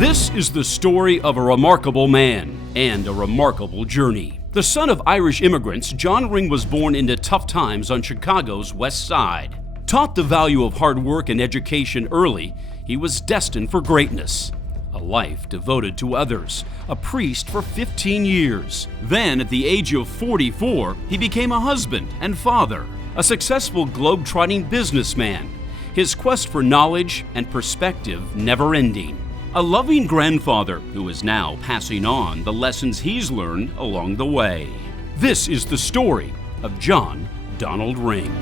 This is the story of a remarkable man and a remarkable journey. The son of Irish immigrants, John Ring was born into tough times on Chicago's West Side. Taught the value of hard work and education early, he was destined for greatness. A life devoted to others, a priest for 15 years. Then, at the age of 44, he became a husband and father, a successful globe-trotting businessman, his quest for knowledge and perspective never-ending. A loving grandfather who is now passing on the lessons he's learned along the way. This is the story of John Donald Ring.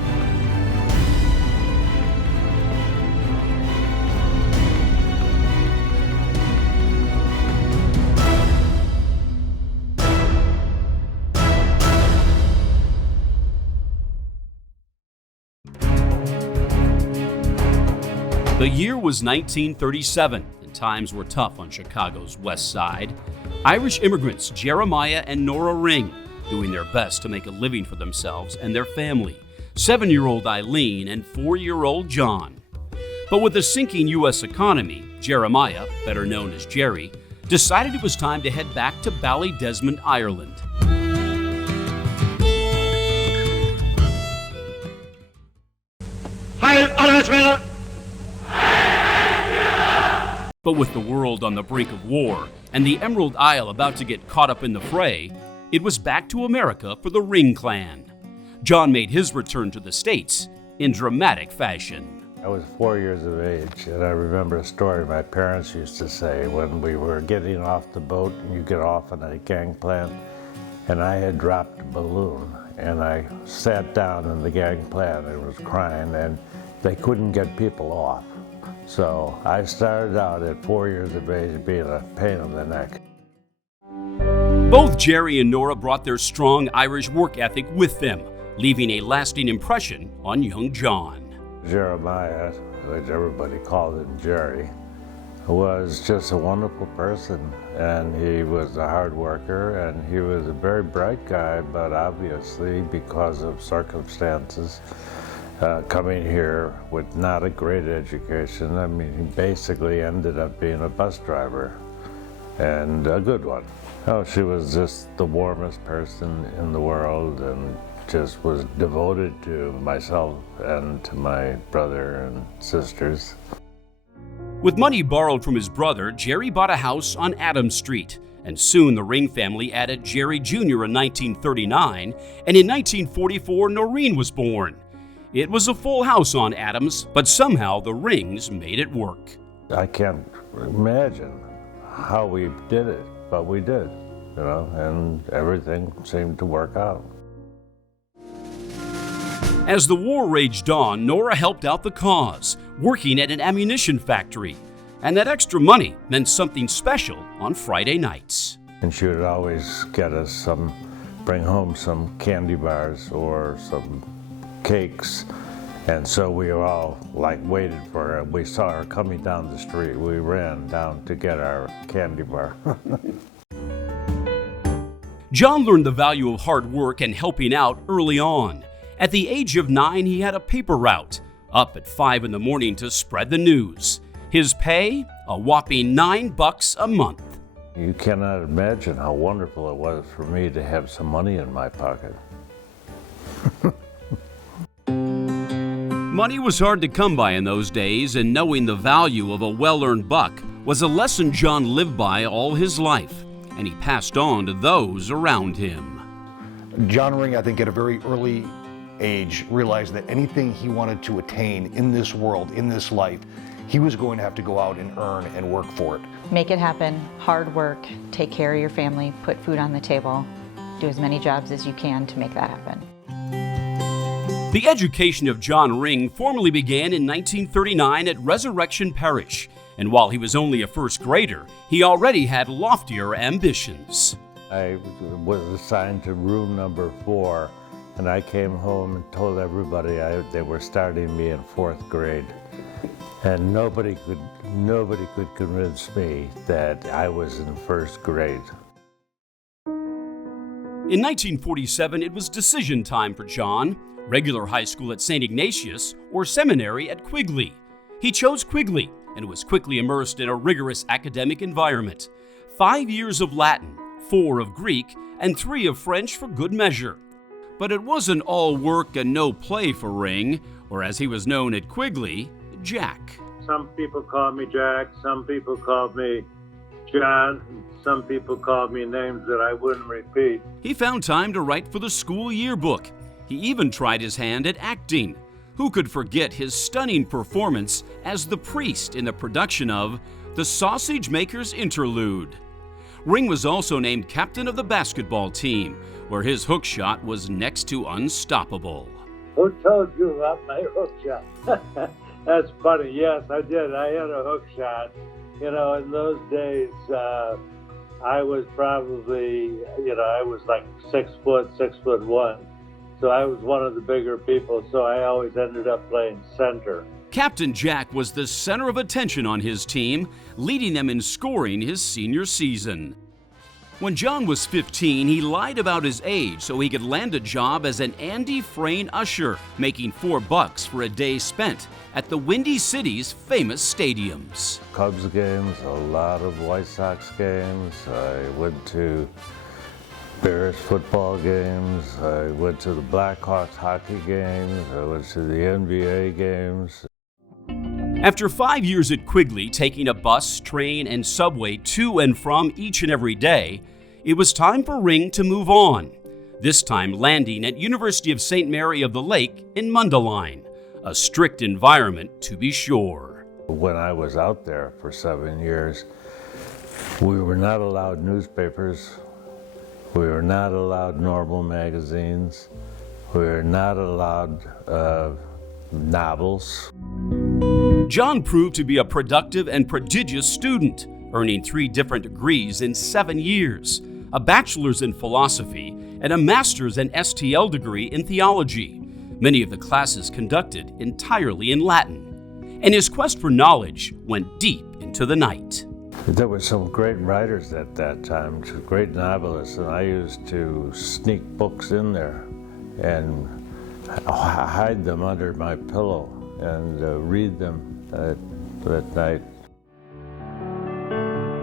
The year was 1937, and times were tough on Chicago's West Side. Irish immigrants Jeremiah and Nora Ring doing their best to make a living for themselves and their family, 7-year-old Eileen and 4-year-old John. But with the sinking U.S. economy, Jeremiah, better known as Jerry, decided it was time to head back to Ballydesmond, Ireland. But with the world on the brink of war and the Emerald Isle about to get caught up in the fray, it was back to America for the Ring clan. John made his return to the States in dramatic fashion. I was 4 years of age, and I remember a story my parents used to say when we were getting off the boat, and you get off on a gangplank, and I had dropped a balloon, and I sat down in the gangplank and was crying, and they couldn't get people off. So I started out at 4 years of age being a pain in the neck. Both Jerry and Nora brought their strong Irish work ethic with them, leaving a lasting impression on young John. Jeremiah, which everybody called him Jerry, was just a wonderful person, and he was a hard worker, and he was a very bright guy, but obviously because of circumstances, coming here with not a great education. I mean, he basically ended up being a bus driver, and a good one. Oh, she was just the warmest person in the world and just was devoted to myself and to my brother and sisters. With money borrowed from his brother, Jerry bought a house on Adams Street, and soon the Ring family added Jerry Jr. in 1939, and in 1944 Noreen was born. It was a full house on Adams, but somehow the Rings made it work. I can't imagine how we did it, but we did, and everything seemed to work out. As the war raged on, Nora helped out the cause, working at an ammunition factory. And that extra money meant something special on Friday nights. And she would always get us bring home some candy bars or some cakes, and so we were all waited for her. We saw her coming down the street. We ran down to get our candy bar. John learned the value of hard work and helping out early on. At the age of 9, he had a paper route, up at 5 in the morning to spread the news. His pay, a whopping $9 a month. You cannot imagine how wonderful it was for me to have some money in my pocket. Money was hard to come by in those days, and knowing the value of a well-earned buck was a lesson John lived by all his life, and he passed on to those around him. John Ring, I think at a very early age, realized that anything he wanted to attain in this world, in this life, he was going to have to go out and earn and work for it. Make it happen, hard work, take care of your family, put food on the table, do as many jobs as you can to make that happen. The education of John Ring formally began in 1939 at Resurrection Parish, and while he was only a first grader, he already had loftier ambitions. I was assigned to room number 4, and I came home and told everybody they were starting me in 4th grade. And nobody could convince me that I was in 1st grade. In 1947, it was decision time for John. Regular high school at St. Ignatius or seminary at Quigley. He chose Quigley and was quickly immersed in a rigorous academic environment. 5 years of Latin, 4 of Greek, and 3 of French for good measure. But it wasn't all work and no play for Ring, or as he was known at Quigley, Jack. Some people called me Jack, some people called me John, some people called me names that I wouldn't repeat. He found time to write for the school yearbook. He even tried his hand at acting. Who could forget his stunning performance as the priest in the production of The Sausage Maker's Interlude? Ring was also named captain of the basketball team, where his hook shot was next to unstoppable. Who told you about my hook shot? That's funny. Yes, I did. I had a hook shot. You know, in those days, I was probably, I was like 6 foot, 6'1". So I was one of the bigger people, so I always ended up playing center. Captain Jack was the center of attention on his team, leading them in scoring his senior season. When John was 15, he lied about his age so he could land a job as an Andy Frayne usher, making $4 for a day spent at the Windy City's famous stadiums. Cubs games, a lot of White Sox games. I went to Bears football games. I went to the Blackhawks hockey games. I went to the NBA games. After 5 years at Quigley, taking a bus, train, and subway to and from each and every day, it was time for Ring to move on, this time landing at University of St. Mary of the Lake in Mundelein, a strict environment to be sure. When I was out there for 7 years, we were not allowed newspapers. We were not allowed normal magazines. We were not allowed novels. John proved to be a productive and prodigious student, earning 3 different degrees in 7 years, a bachelor's in philosophy and a master's and STL degree in theology, many of the classes conducted entirely in Latin. And his quest for knowledge went deep into the night. There were some great writers at that time, great novelists, and I used to sneak books in there and hide them under my pillow and read them that night.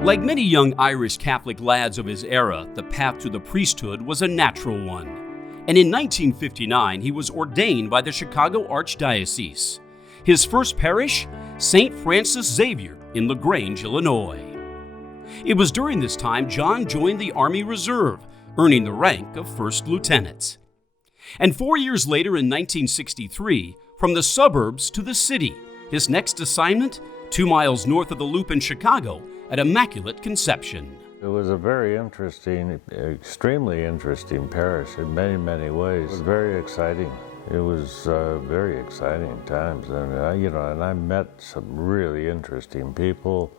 Like many young Irish Catholic lads of his era, the path to the priesthood was a natural one. And in 1959, he was ordained by the Chicago Archdiocese. His first parish, St. Francis Xavier in LaGrange, Illinois. It was during this time John joined the Army Reserve, earning the rank of first lieutenant. And 4 years later in 1963, from the suburbs to the city, his next assignment, 2 miles north of the Loop in Chicago at Immaculate Conception. It was a very interesting, extremely interesting parish in many, many ways. It was very exciting. It was very exciting times, and and I met some really interesting people.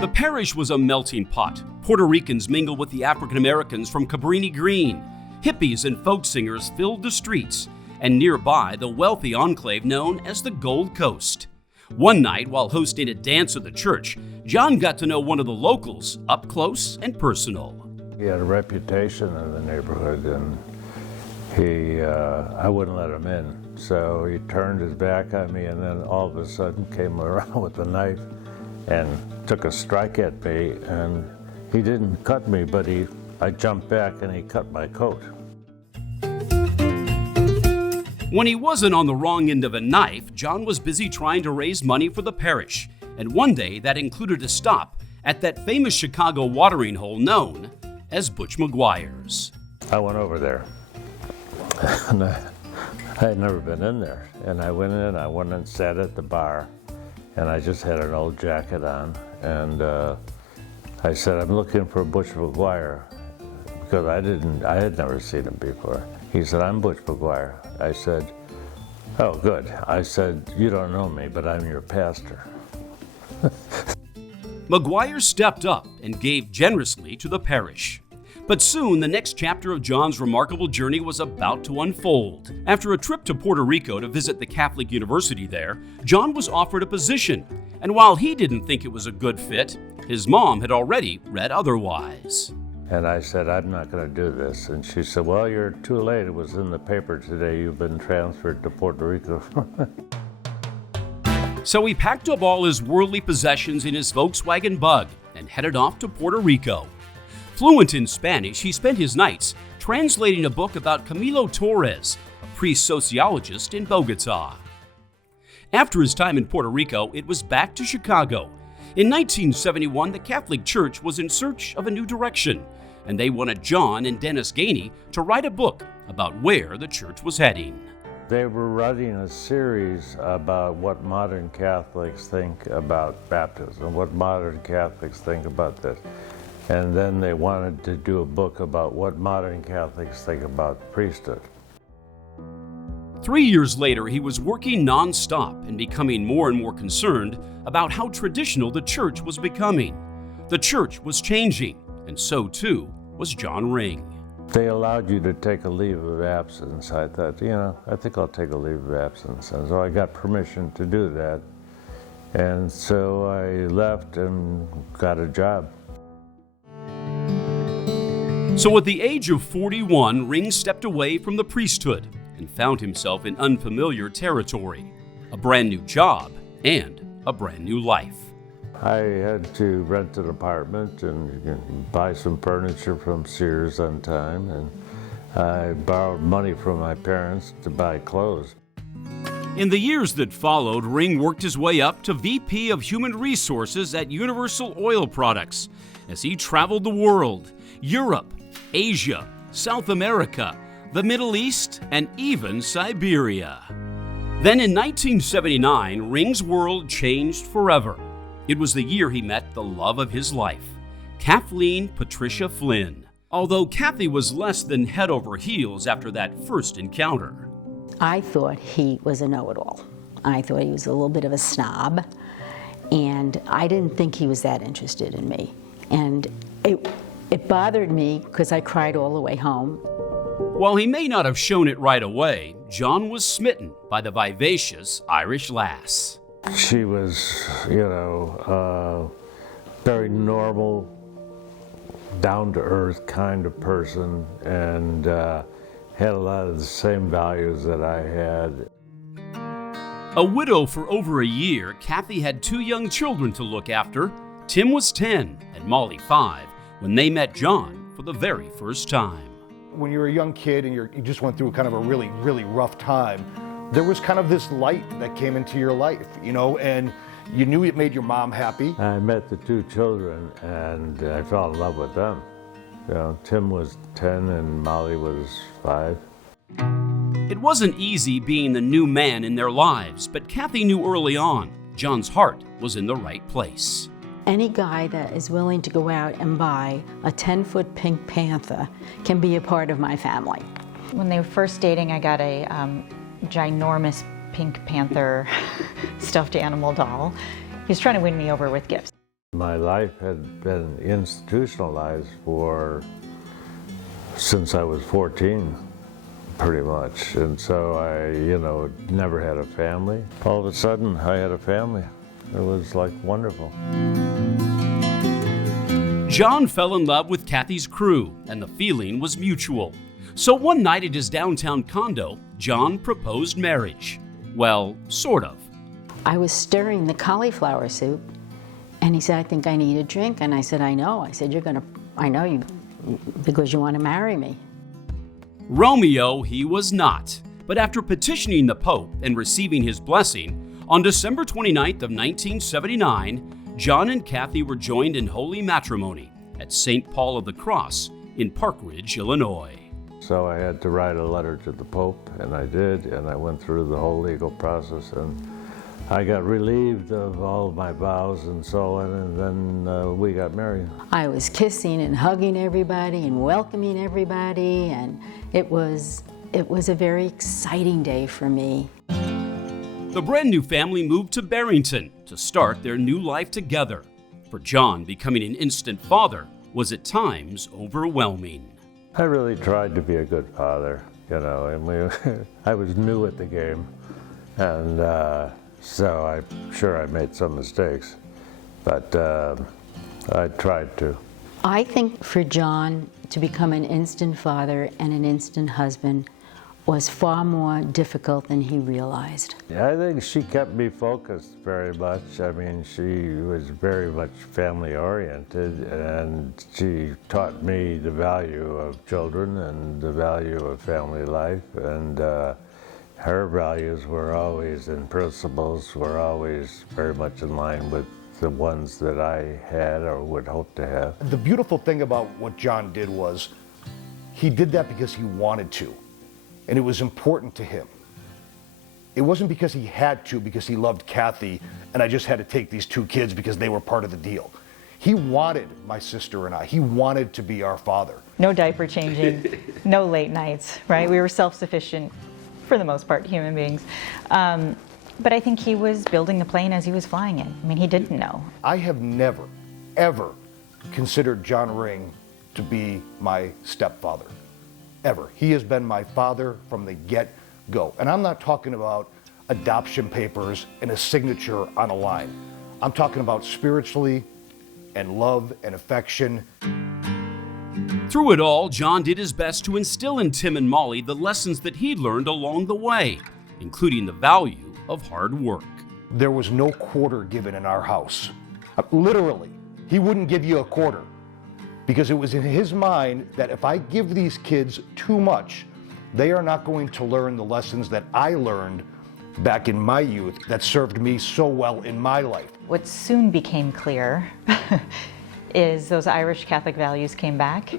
The parish was a melting pot. Puerto Ricans mingled with the African Americans from Cabrini Green. Hippies and folk singers filled the streets, and nearby the wealthy enclave known as the Gold Coast. One night, while hosting a dance at the church, John got to know one of the locals up close and personal. He had a reputation in the neighborhood, and I wouldn't let him in. So he turned his back on me, and then all of a sudden came around with a knife and took a strike at me. And he didn't cut me, but I jumped back and he cut my coat. When he wasn't on the wrong end of a knife, John was busy trying to raise money for the parish, and one day that included a stop at that famous Chicago watering hole known as Butch McGuire's. I went over there, and I had never been in there, and I went and sat at the bar, and I just had an old jacket on, and I said, "I'm looking for Butch McGuire," because I had never seen him before. He said, "I'm Butch McGuire." I said, "Oh, good." I said, "You don't know me, but I'm your pastor." McGuire stepped up and gave generously to the parish. But soon, the next chapter of John's remarkable journey was about to unfold. After a trip to Puerto Rico to visit the Catholic University there, John was offered a position. And while he didn't think it was a good fit, his mom had already read otherwise. And I said, "I'm not going to do this." And she said, "Well, you're too late. It was in the paper today. You've been transferred to Puerto Rico." So he packed up all his worldly possessions in his Volkswagen Bug and headed off to Puerto Rico. Fluent in Spanish, he spent his nights translating a book about Camilo Torres, a priest-sociologist in Bogota. After his time in Puerto Rico, it was back to Chicago. In 1971, the Catholic Church was in search of a new direction, and they wanted John and Dennis Gainey to write a book about where the church was heading. They were writing a series about what modern Catholics think about baptism, what modern Catholics think about this. And then they wanted to do a book about what modern Catholics think about priesthood. 3 years later, he was working non-stop and becoming more and more concerned about how traditional the church was becoming. The church was changing, and so too was John Ring. They allowed you to take a leave of absence. I thought, I think I'll take a leave of absence. And so I got permission to do that. And so I left and got a job. So at the age of 41, Ring stepped away from the priesthood and found himself in unfamiliar territory, a brand new job and a brand new life. I had to rent an apartment and buy some furniture from Sears on time, and I borrowed money from my parents to buy clothes. In the years that followed, Ring worked his way up to VP of Human Resources at Universal Oil Products as he traveled the world, Europe, Asia, South America, the Middle East, and even Siberia. Then in 1979, Ring's world changed forever. It was the year he met the love of his life, Kathleen Patricia Flynn. Although Kathy was less than head over heels after that first encounter. I thought he was a know-it-all. I thought he was a little bit of a snob, and I didn't think he was that interested in me. And it bothered me because I cried all the way home. While he may not have shown it right away, John was smitten by the vivacious Irish lass. She was, very normal, down-to-earth kind of person, and had a lot of the same values that I had. A widow for over a year, Kathy had 2 young children to look after. Tim was 10 and Molly 5 when they met John for the very first time. When you're a young kid and you just went through kind of a really, really rough time, there was kind of this light that came into your life, and you knew it made your mom happy. I met the 2 children and I fell in love with them. Tim was 10 and Molly was 5. It wasn't easy being the new man in their lives, but Kathy knew early on John's heart was in the right place. Any guy that is willing to go out and buy a 10-foot Pink Panther can be a part of my family. When they were first dating, I got a ginormous Pink Panther stuffed animal doll. He was trying to win me over with gifts. My life had been institutionalized since I was 14, pretty much. And so I, never had a family. All of a sudden, I had a family. It was like wonderful. John fell in love with Kathy's crew, and the feeling was mutual. So one night at his downtown condo, John proposed marriage. Well, sort of. I was stirring the cauliflower soup, and he said, "I think I need a drink." And I said, "I know." I said, I know you, because you want to marry me. Romeo he was not, but after petitioning the Pope and receiving his blessing, on December 29th of 1979, John and Kathy were joined in holy matrimony at St. Paul of the Cross in Park Ridge, Illinois. So I had to write a letter to the Pope, and I did, and I went through the whole legal process, and I got relieved of all of my vows and so on, and then we got married. I was kissing and hugging everybody and welcoming everybody, and it was a very exciting day for me. The brand new family moved to Barrington to start their new life together. For John, becoming an instant father was at times overwhelming. I really tried to be a good father, and I was new at the game, and so I'm sure I made some mistakes, but I tried to. I think for John to become an instant father and an instant husband was far more difficult than he realized. Yeah, I think she kept me focused very much. I mean, she was very much family oriented, and she taught me the value of children and the value of family life. And her values were always, and principles were always very much in line with the ones that I had or would hope to have. The beautiful thing about what John did was he did that because he wanted to, and it was important to him. It wasn't because he had to, because he loved Kathy, and I just had to take these two kids because they were part of the deal. He wanted my sister and I. He wanted to be our father. No diaper changing, no late nights, right? We were self-sufficient, for the most part, human beings. But I think he was building the plane as he was flying it. I mean, he didn't know. I have never, ever considered John Ring to be my stepfather, ever. He has been my father from the get-go. And I'm not talking about adoption papers and a signature on a line. I'm talking about spiritually and love and affection. Through it all, John did his best to instill in Tim and Molly the lessons that he'd learned along the way, including the value of hard work. There was no quarter given in our house. Literally, he wouldn't give you a quarter because it was in his mind that if I give these kids too much, they are not going to learn the lessons that I learned back in my youth that served me so well in my life. What soon became clear is those Irish Catholic values came back,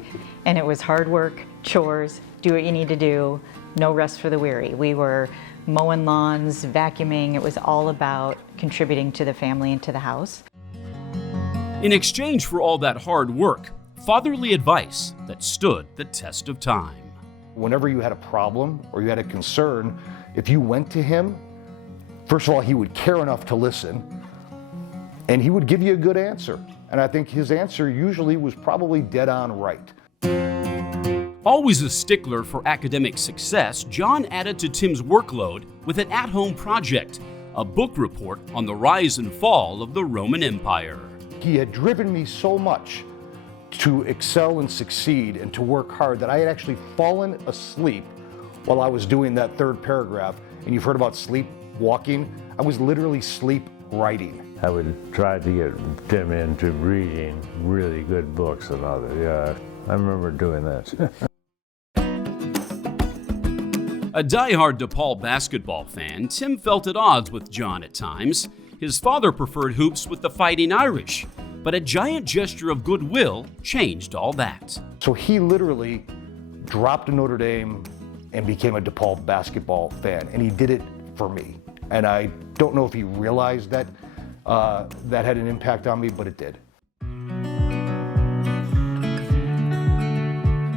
and it was hard work, chores, do what you need to do, no rest for the weary. We were mowing lawns, vacuuming. It was all about contributing to the family and to the house. In exchange for all that hard work, fatherly advice that stood the test of time. Whenever you had a problem or you had a concern, if you went to him, first of all, he would care enough to listen, and he would give you a good answer. And I think his answer usually was probably dead on right. Always a stickler for academic success, John added to Tim's workload with an at-home project, a book report on the rise and fall of the Roman Empire. He had driven me so much to excel and succeed and to work hard that I had actually fallen asleep while I was doing that third paragraph. And you've heard about sleepwalking. I was literally sleep writing. I would try to get Tim into reading really good books and other. Yeah, I remember doing that. A diehard DePaul basketball fan, Tim felt at odds with John at times. His father preferred hoops with the Fighting Irish, but a giant gesture of goodwill changed all that. So he literally dropped Notre Dame and became a DePaul basketball fan, and he did it for me. And I don't know if he realized that that had an impact on me, but it did.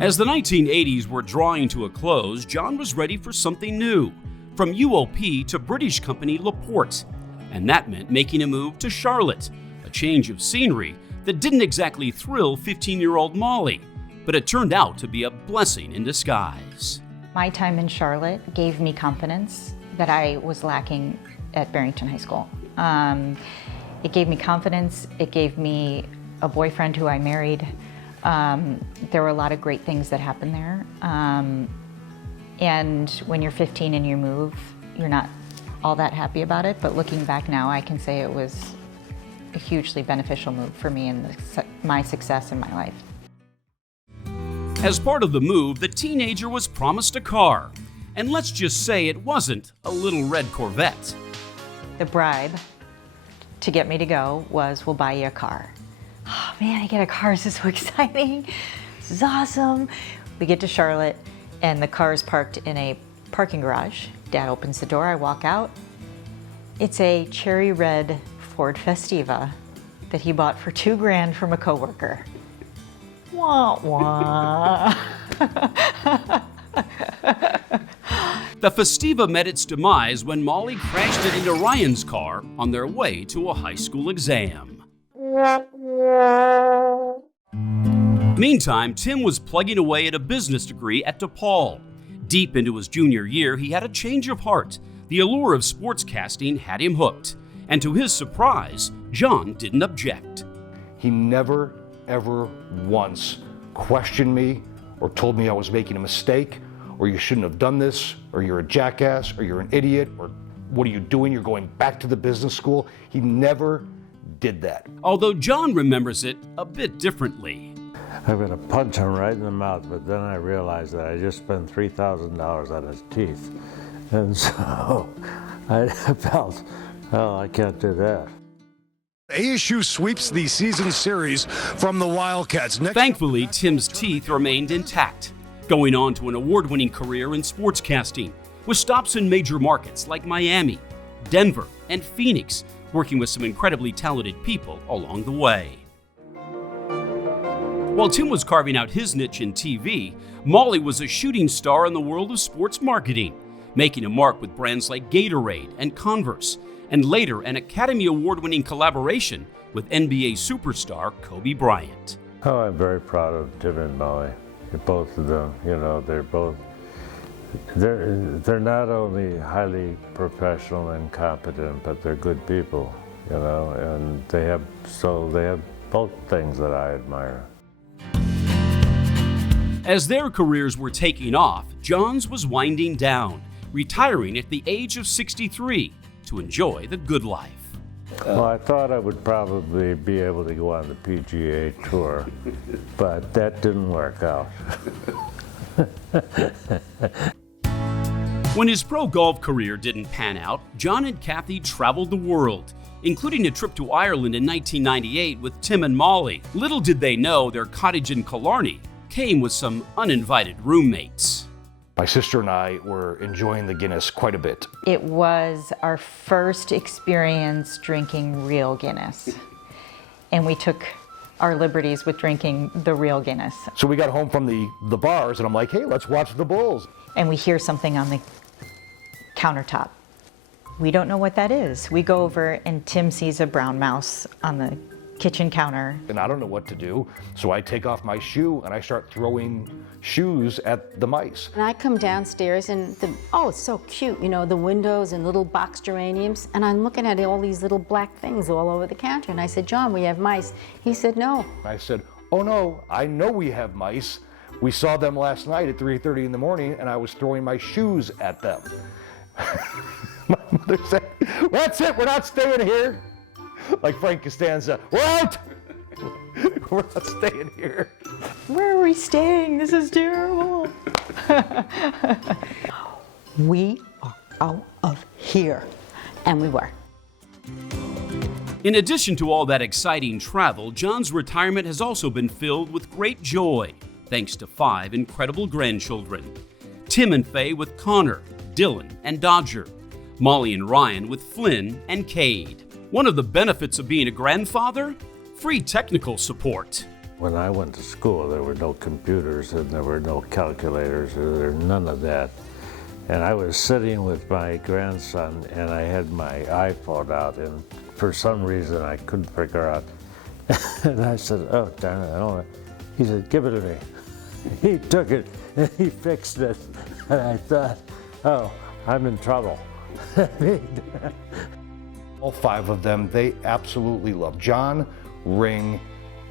As the 1980s were drawing to a close, John was ready for something new, from UOP to British company LaPorte. And that meant making a move to Charlotte, a change of scenery that didn't exactly thrill 15-year-old Molly, but it turned out to be a blessing in disguise. My time in Charlotte gave me confidence that I was lacking at Barrington High School. It gave me confidence, it gave me a boyfriend who I married. There were a lot of great things that happened there. And when you're 15 and you move, you're not all that happy about it, but looking back now, I can say it was a hugely beneficial move for me and my success in my life. As part of the move, the teenager was promised a car. And let's just say it wasn't a little red Corvette. The bribe to get me to go was, we'll buy you a car. Oh man, I get a car, this is so exciting. This is awesome. We get to Charlotte and the car is parked in a parking garage. Dad opens the door, I walk out. It's a cherry red Ford Festiva that he bought for $2,000 from a coworker. Wah, wah. The Festiva met its demise when Molly crashed it into Ryan's car on their way to a high school exam. Meantime, Tim was plugging away at a business degree at DePaul. Deep into his junior year, he had a change of heart. The allure of sportscasting had him hooked. And to his surprise, John didn't object. He never, ever once questioned me or told me I was making a mistake or you shouldn't have done this, or you're a jackass, or you're an idiot, or what are you doing? You're going back to the business school. He never did that. Although John remembers it a bit differently. I'm going to punch him right in the mouth, but then I realized that I just spent $3,000 on his teeth. And so I felt, well, I can't do that. ASU sweeps the season series from the Wildcats. Thankfully, Tim's teeth remained intact, going on to an award-winning career in sportscasting, with stops in major markets like Miami, Denver, and Phoenix, working with some incredibly talented people along the way. While Tim was carving out his niche in TV, Molly was a shooting star in the world of sports marketing, making a mark with brands like Gatorade and Converse, and later an Academy Award-winning collaboration with NBA superstar Kobe Bryant. Oh, I'm very proud of Tim and Molly. Both of them, they're not only highly professional and competent, but they're good people, and they have both things that I admire. As their careers were taking off, John's was winding down, retiring at the age of 63 to enjoy the good life. Well, I thought I would probably be able to go on the PGA Tour, but that didn't work out. When his pro golf career didn't pan out, John and Kathy traveled the world, including a trip to Ireland in 1998 with Tim and Molly. Little did they know their cottage in Killarney came with some uninvited roommates. My sister and I were enjoying the Guinness quite a bit. It was our first experience drinking real Guinness. And we took our liberties with drinking the real Guinness. So we got home from the bars, and I'm like, hey, let's watch the Bulls. And we hear something on the countertop. We don't know what that is. We go over, and Tim sees a brown mouse on the kitchen counter. And I don't know what to do, so I take off my shoe and I start throwing shoes at the mice. And I come downstairs and it's so cute, the windows and little box geraniums. And I'm looking at all these little black things all over the counter. And I said, John, we have mice. He said, no. I said, oh no, I know we have mice. We saw them last night at 3:30 in the morning, and I was throwing my shoes at them. My mother said, that's it, we're not staying here. Like Frank Costanza, we're out! We're not staying here. Where are we staying? This is terrible. We are out of here. And we were. In addition to all that exciting travel, John's retirement has also been filled with great joy, thanks to 5 incredible grandchildren. Tim and Faye with Connor, Dylan, and Dodger. Molly and Ryan with Flynn and Cade. One of the benefits of being a grandfather? Free technical support. When I went to school, there were no computers and there were no calculators, there were none of that. And I was sitting with my grandson and I had my iPhone out, and for some reason I couldn't figure out. And I said, oh, darn it, I don't know. He said, give it to me. He took it and he fixed it. And I thought, oh, I'm in trouble. All 5 of them, they absolutely love. John Ring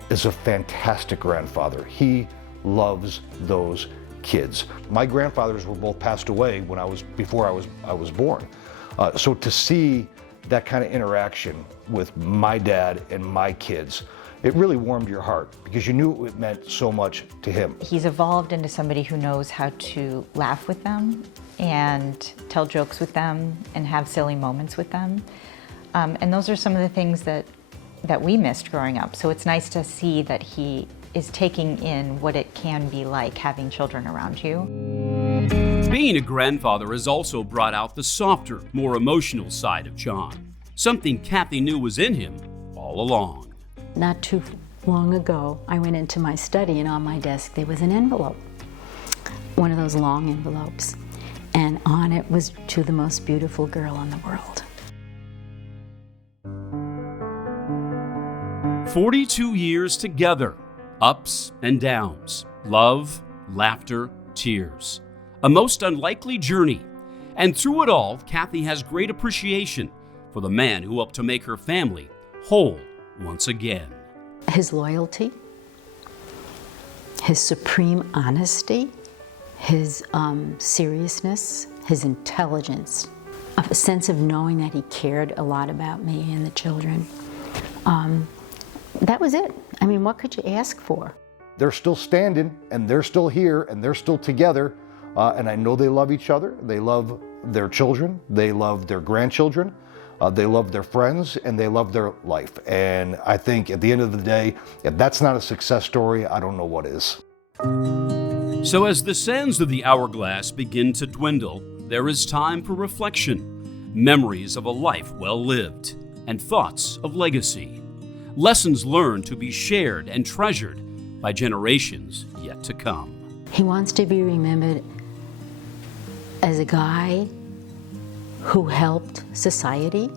is a fantastic grandfather. He loves those kids. My grandfathers were both passed away before I was born. So to see that kind of interaction with my dad and my kids, it really warmed your heart because you knew it meant so much to him. He's evolved into somebody who knows how to laugh with them and tell jokes with them and have silly moments with them. And those are some of the things that we missed growing up. So it's nice to see that he is taking in what it can be like having children around you. Being a grandfather has also brought out the softer, more emotional side of John, something Kathy knew was in him all along. Not too long ago, I went into my study, and on my desk there was an envelope, one of those long envelopes, and on it was to the most beautiful girl in the world. 42 years together, ups and downs, love, laughter, tears. A most unlikely journey. And through it all, Kathy has great appreciation for the man who helped to make her family whole once again. His loyalty, his supreme honesty, his seriousness, his intelligence, a sense of knowing that he cared a lot about me and the children. That was it. I mean, what could you ask for? They're still standing, and they're still here, and they're still together, and I know they love each other. They love their children. They love their grandchildren. They love their friends, and they love their life. And I think at the end of the day, if that's not a success story, I don't know what is. So as the sands of the hourglass begin to dwindle, there is time for reflection, memories of a life well lived, and thoughts of legacy. Lessons learned to be shared and treasured by generations yet to come. He wants to be remembered as a guy who helped society,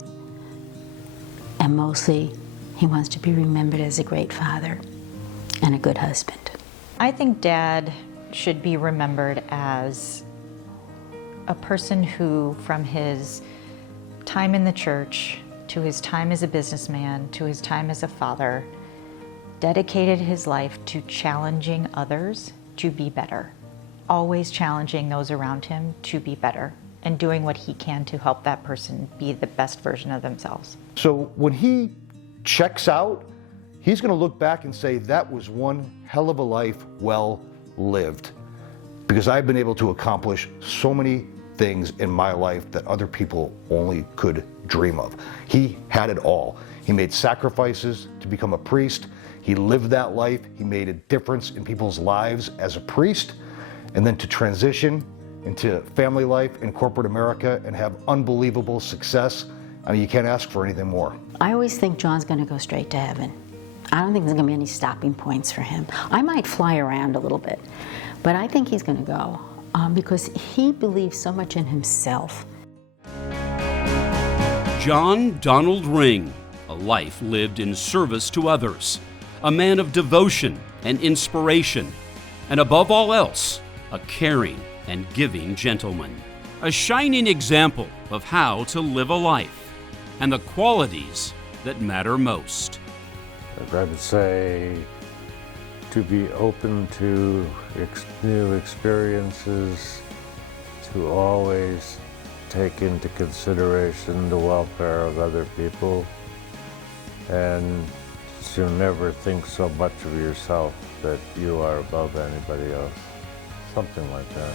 and mostly he wants to be remembered as a great father and a good husband. I think Dad should be remembered as a person who, from his time in the church, to his time as a businessman, to his time as a father, dedicated his life to challenging others to be better. Always challenging those around him to be better and doing what he can to help that person be the best version of themselves. So when he checks out, he's going to look back and say, that was one hell of a life well lived. Because I've been able to accomplish so many things in my life that other people only could dream of. He had it all. He made sacrifices to become a priest. He lived that life. He made a difference in people's lives as a priest. And then to transition into family life in corporate America and have unbelievable success, I mean, you can't ask for anything more. I always think John's going to go straight to heaven. I don't think there's going to be any stopping points for him. I might fly around a little bit, but I think he's going to go because he believes so much in himself. John Donald Ring, a life lived in service to others, a man of devotion and inspiration, and above all else, a caring and giving gentleman. A shining example of how to live a life and the qualities that matter most. I would say to be open to new experiences, to always take into consideration the welfare of other people, and to never think so much of yourself that you are above anybody else. Something like that.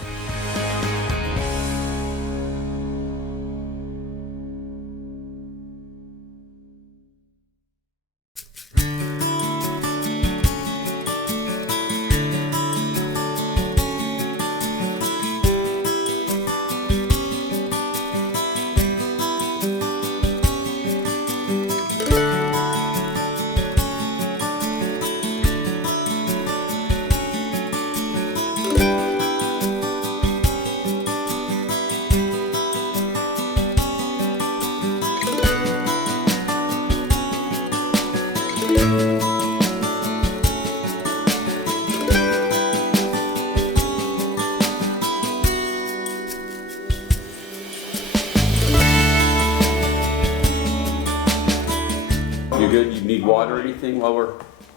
You good? You need water or anything while we're...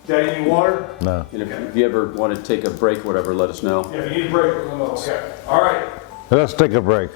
Daddy, you need water? No. And if you ever want to take a break, whatever, let us know. Yeah, if you need a break, let me know. Okay. All right. Let's take a break.